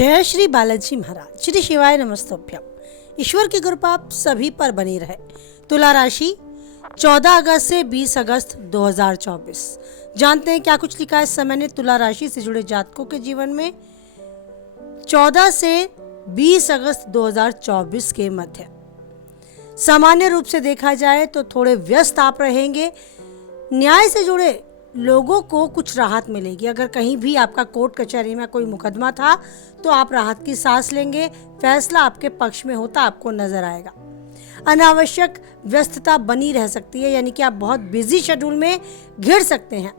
जय श्री बालाजी महाराज। श्री शिवाय नमस्तभ्यम। ईश्वर की कृपा आप सभी पर बनी रहे। तुला राशि 14 अगस्त से 20 अगस्त 2024। जानते हैं क्या कुछ लिखा है इस समय ने तुला राशि से जुड़े जातकों के जीवन में 14 से 20 अगस्त 2024 के मध्य। सामान्य रूप से देखा जाए तो थोड़े व्यस्त आप रहेंगे। न्याय से जुड़े लोगों को कुछ राहत मिलेगी। अगर कहीं भी आपका कोर्ट कचहरी में कोई मुकदमा था तो आप राहत की सांस लेंगे। फैसला आपके पक्ष में होता आपको नजर आएगा। अनावश्यक व्यस्तता बनी रह सकती है, यानी कि आप बहुत बिजी शेड्यूल में घिर सकते हैं।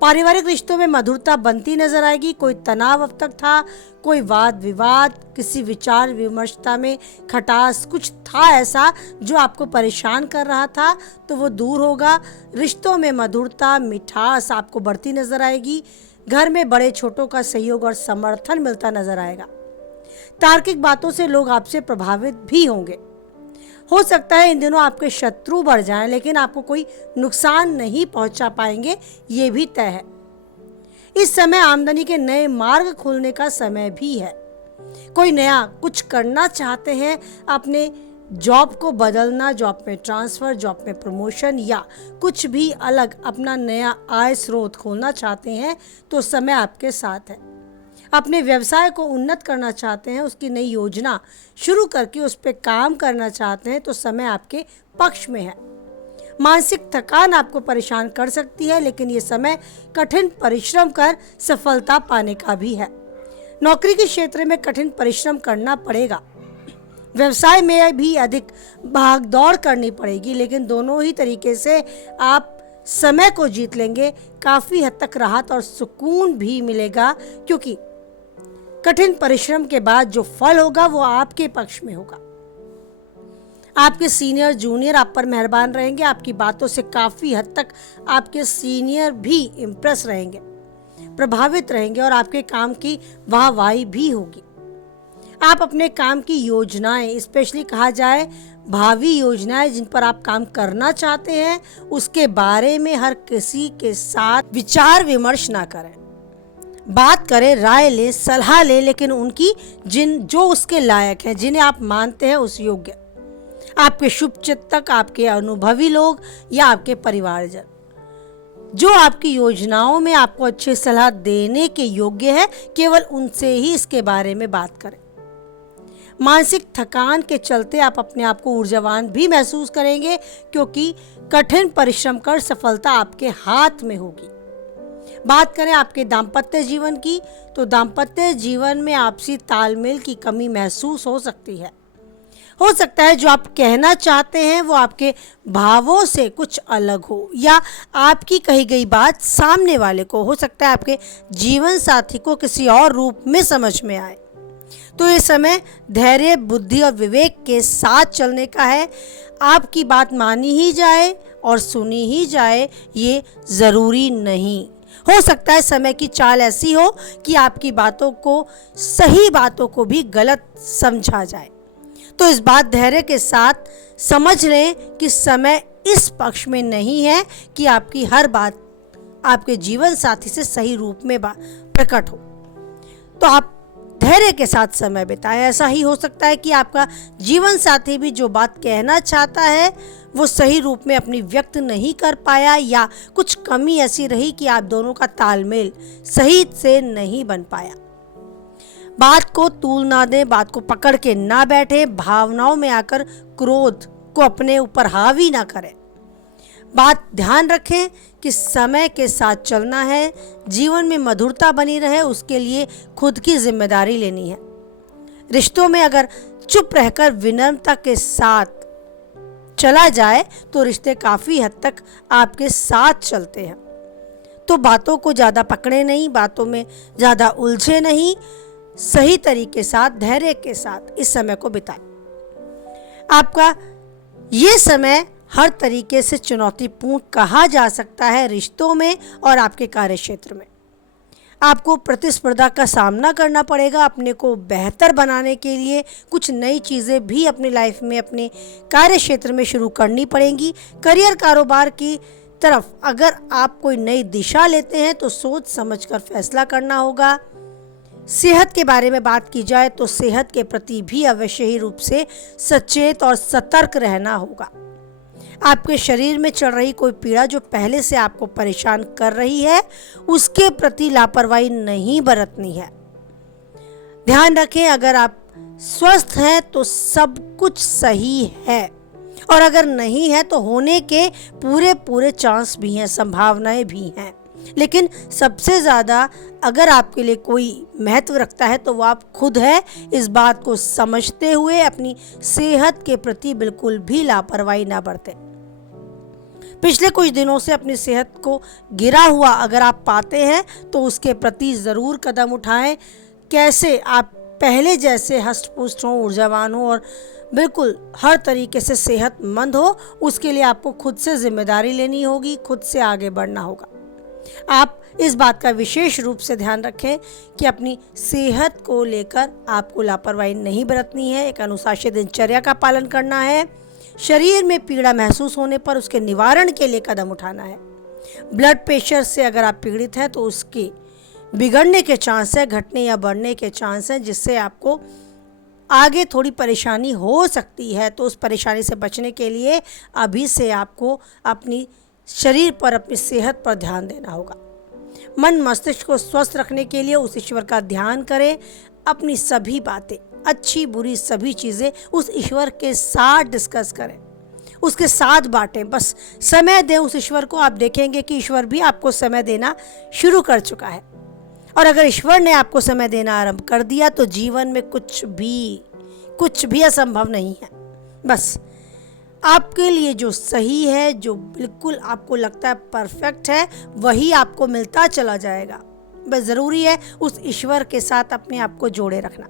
पारिवारिक रिश्तों में मधुरता बनती नजर आएगी। कोई तनाव अब तक था, कोई वाद विवाद, किसी विचार विमर्शता में खटास कुछ था ऐसा जो आपको परेशान कर रहा था, तो वो दूर होगा। रिश्तों में मधुरता मिठास आपको बढ़ती नजर आएगी। घर में बड़े छोटों का सहयोग और समर्थन मिलता नजर आएगा। तार्किक बातों से लोग आपसे प्रभावित भी होंगे। हो सकता है इन दिनों आपके शत्रु बढ़ जाएं, लेकिन आपको कोई नुकसान नहीं पहुंचा पाएंगे, ये भी तय है। इस समय आमदनी के नए मार्ग खुलने का समय भी है। कोई नया कुछ करना चाहते हैं, अपने जॉब को बदलना, जॉब में ट्रांसफर, जॉब में प्रमोशन या कुछ भी अलग अपना नया आय स्रोत खोलना चाहते हैं तो समय आपके साथ है। अपने व्यवसाय को उन्नत करना चाहते हैं, उसकी नई योजना शुरू करके उस पर काम करना चाहते हैं तो समय आपके पक्ष में है। मानसिक थकान आपको परेशान कर सकती है, लेकिन ये समय कठिन परिश्रम कर सफलता पाने का भी है। नौकरी के क्षेत्र में कठिन परिश्रम करना पड़ेगा। व्यवसाय में भी अधिक भागदौड़ करनी पड़ेगी, लेकिन दोनों ही तरीके से आप समय को जीत लेंगे। काफी हद तक राहत और सुकून भी मिलेगा, क्योंकि कठिन परिश्रम के बाद जो फल होगा वो आपके पक्ष में होगा। आपके सीनियर जूनियर आप पर मेहरबान रहेंगे। आपकी बातों से काफी हद तक आपके सीनियर भी इम्प्रेस रहेंगे, प्रभावित रहेंगे और आपके काम की वाहवाही भी होगी। आप अपने काम की योजनाएं, स्पेशली कहा जाए भावी योजनाएं जिन पर आप काम करना चाहते हैं, उसके बारे में हर किसी के साथ विचार विमर्श ना करें। बात करें, राय ले, सलाह ले, लेकिन उनकी जो उसके लायक हैं, जिन्हें आप मानते हैं उस योग्य। आपके शुभ चिंतक, आपके अनुभवी लोग या आपके परिवारजन जो आपकी योजनाओं में आपको अच्छी सलाह देने के योग्य है, केवल उनसे ही इसके बारे में बात करें। मानसिक थकान के चलते आप अपने आप को ऊर्जावान भी महसूस करेंगे, क्योंकि कठिन परिश्रम कर सफलता आपके हाथ में होगी। बात करें आपके दाम्पत्य जीवन की, तो दाम्पत्य जीवन में आपसी तालमेल की कमी महसूस हो सकती है। हो सकता है जो आप कहना चाहते हैं वो आपके भावों से कुछ अलग हो, या आपकी कही गई बात सामने वाले को, हो सकता है आपके जीवन साथी को किसी और रूप में समझ में आए। तो ये समय धैर्य, बुद्धि और विवेक के साथ चलने का है। आपकी बात मानी ही जाए और सुनी ही जाए ये ज़रूरी नहीं। हो सकता है समय की चाल ऐसी हो कि आपकी बातों को, सही बातों को भी गलत समझा जाए। तो इस बात धैर्य के साथ समझ लें कि समय इस पक्ष में नहीं है कि आपकी हर बात आपके जीवन साथी से सही रूप में प्रकट हो। तो आप धैर्य के साथ समय बिताएं। ऐसा ही हो सकता है कि आपका जीवन साथी भी जो बात कहना चाहता है वो सही रूप में अपनी व्यक्त नहीं कर पाया, या कुछ कमी ऐसी रही कि आप दोनों का तालमेल सही से नहीं बन पाया। बात को तूल ना दें, बात को पकड़ के ना बैठे, भावनाओं में आकर क्रोध को अपने ऊपर हावी ना करें। बात ध्यान रखें कि समय के साथ चलना है। जीवन में मधुरता बनी रहे, उसके लिए खुद की जिम्मेदारी लेनी है। रिश्तों में अगर चुप रहकर विनम्रता के साथ चला जाए तो रिश्ते काफी हद तक आपके साथ चलते हैं। तो बातों को ज़्यादा पकड़े नहीं, बातों में ज़्यादा उलझे नहीं, सही तरीके साथ, धैर्य के साथ इस समय को बिताएं। आपका ये समय हर तरीके से चुनौतीपूर्ण कहा जा सकता है, रिश्तों में और आपके कार्य क्षेत्र में। आपको प्रतिस्पर्धा का सामना करना पड़ेगा। अपने को बेहतर बनाने के लिए कुछ नई चीज़ें भी अपनी लाइफ में, अपने कार्य क्षेत्र में शुरू करनी पड़ेंगी। करियर, कारोबार की तरफ अगर आप कोई नई दिशा लेते हैं तो सोच समझकर फैसला करना होगा। सेहत के बारे में बात की जाए तो सेहत के प्रति भी अवश्य ही रूप से सचेत और सतर्क रहना होगा। आपके शरीर में चल रही कोई पीड़ा जो पहले से आपको परेशान कर रही है, उसके प्रति लापरवाही नहीं बरतनी है। ध्यान रखें, अगर आप स्वस्थ हैं तो सब कुछ सही है, और अगर नहीं है तो होने के पूरे चांस भी हैं, संभावनाएं भी हैं। लेकिन सबसे ज़्यादा अगर आपके लिए कोई महत्व रखता है तो वो आप खुद है। इस बात को समझते हुए अपनी सेहत के प्रति बिल्कुल भी लापरवाही ना बरतें। पिछले कुछ दिनों से अपनी सेहत को गिरा हुआ अगर आप पाते हैं तो उसके प्रति ज़रूर कदम उठाएं। कैसे आप पहले जैसे हष्ट-पुष्ट हों, ऊर्जावान हों और बिल्कुल हर तरीके से सेहतमंद हो, उसके लिए आपको खुद से जिम्मेदारी लेनी होगी, खुद से आगे बढ़ना होगा। आप इस बात का विशेष रूप से ध्यान रखें कि अपनी सेहत को लेकर आपको लापरवाही नहीं बरतनी है। एक अनुशासित दिनचर्या का पालन करना है। शरीर में पीड़ा महसूस होने पर उसके निवारण के लिए कदम उठाना है। ब्लड प्रेशर से अगर आप पीड़ित हैं तो उसके बिगड़ने के चांस है, घटने या बढ़ने के चांस हैं, जिससे आपको आगे थोड़ी परेशानी हो सकती है। तो उस परेशानी से बचने के लिए अभी से आपको अपनी शरीर पर, अपनी सेहत पर ध्यान देना होगा। मन मस्तिष्क को स्वस्थ रखने के लिए उस ईश्वर का ध्यान करें। अपनी सभी बातें, अच्छी बुरी सभी चीज़ें उस ईश्वर के साथ डिस्कस करें, उसके साथ बांटें। बस समय दें उस ईश्वर को। आप देखेंगे कि ईश्वर भी आपको समय देना शुरू कर चुका है। और अगर ईश्वर ने आपको समय देना आरंभ कर दिया तो जीवन में कुछ भी असंभव नहीं है। बस आपके लिए जो सही है, जो बिल्कुल आपको लगता है परफेक्ट है, वही आपको मिलता चला जाएगा। बस ज़रूरी है उस ईश्वर के साथ अपने आप को जोड़े रखना।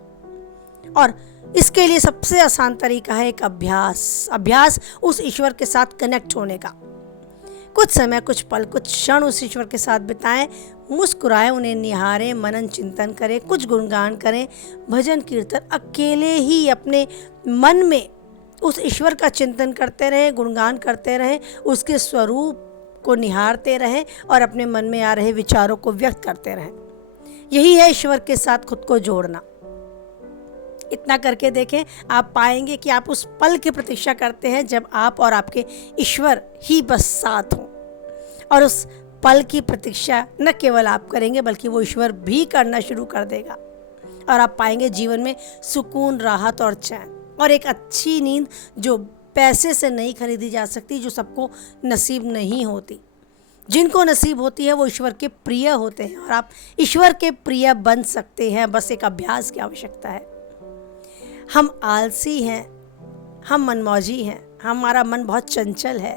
और इसके लिए सबसे आसान तरीका है एक अभ्यास उस ईश्वर के साथ कनेक्ट होने का। कुछ समय, कुछ पल, कुछ क्षण उस ईश्वर के साथ बिताएं, मुस्कुराएं, उन्हें निहारें, मनन चिंतन करें, कुछ गुणगान करें, भजन कीर्तन, अकेले ही अपने मन में उस ईश्वर का चिंतन करते रहें, गुणगान करते रहें, उसके स्वरूप को निहारते रहें और अपने मन में आ रहे विचारों को व्यक्त करते रहें। यही है ईश्वर के साथ खुद को जोड़ना। इतना करके देखें, आप पाएंगे कि आप उस पल की प्रतीक्षा करते हैं जब आप और आपके ईश्वर ही बस साथ हों। और उस पल की प्रतीक्षा न केवल आप करेंगे बल्कि वो ईश्वर भी करना शुरू कर देगा। और आप पाएंगे जीवन में सुकून, राहत और चैन, और एक अच्छी नींद जो पैसे से नहीं खरीदी जा सकती, जो सबको नसीब नहीं होती। जिनको नसीब होती है वो ईश्वर के प्रिय होते हैं, और आप ईश्वर के प्रिय बन सकते हैं। बस एक अभ्यास की आवश्यकता है। हम आलसी हैं, हम मनमौजी हैं, हमारा मन बहुत चंचल है,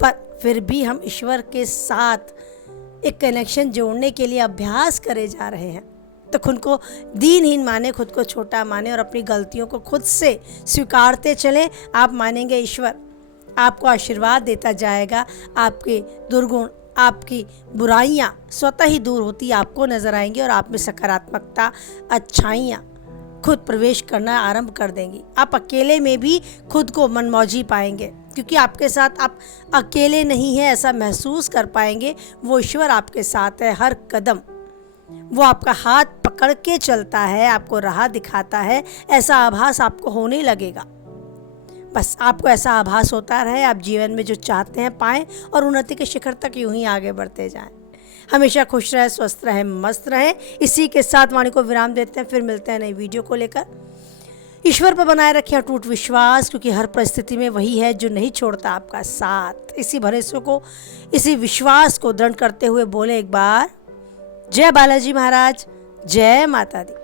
पर फिर भी हम ईश्वर के साथ एक कनेक्शन जोड़ने के लिए अभ्यास करे जा रहे हैं। तो खुद को दीनहीन माने, खुद को छोटा माने और अपनी गलतियों को खुद से स्वीकारते चलें। आप मानेंगे ईश्वर आपको आशीर्वाद देता जाएगा। आपके दुर्गुण, आपकी बुराइयां स्वतः ही दूर होती आपको नजर आएंगी और आप में सकारात्मकता, अच्छाइयाँ खुद प्रवेश करना आरंभ कर देंगी। आप अकेले में भी खुद को मनमौजी पाएंगे, क्योंकि आपके साथ आप अकेले नहीं हैं ऐसा महसूस कर पाएंगे। वो ईश्वर आपके साथ है हर कदम। वो आपका हाथ पकड़ के चलता है, आपको राह दिखाता है, ऐसा आभास आपको होने लगेगा। बस आपको ऐसा आभास होता रहे, आप जीवन में जो चाहते हैं पाएं और उन्नति के शिखर तक यूं ही आगे बढ़ते जाएं। हमेशा खुश रहे, स्वस्थ रहे, मस्त रहे। इसी के साथ वाणी को विराम देते हैं, फिर मिलते हैं नई वीडियो को लेकर। ईश्वर पर बनाए रखें अटूट विश्वास, क्योंकि हर परिस्थिति में वही है जो नहीं छोड़ता आपका साथ। इसी भरोसे को, इसी विश्वास को दृढ़ करते हुए बोले एक बार, जय बालाजी महाराज, जय माता दी।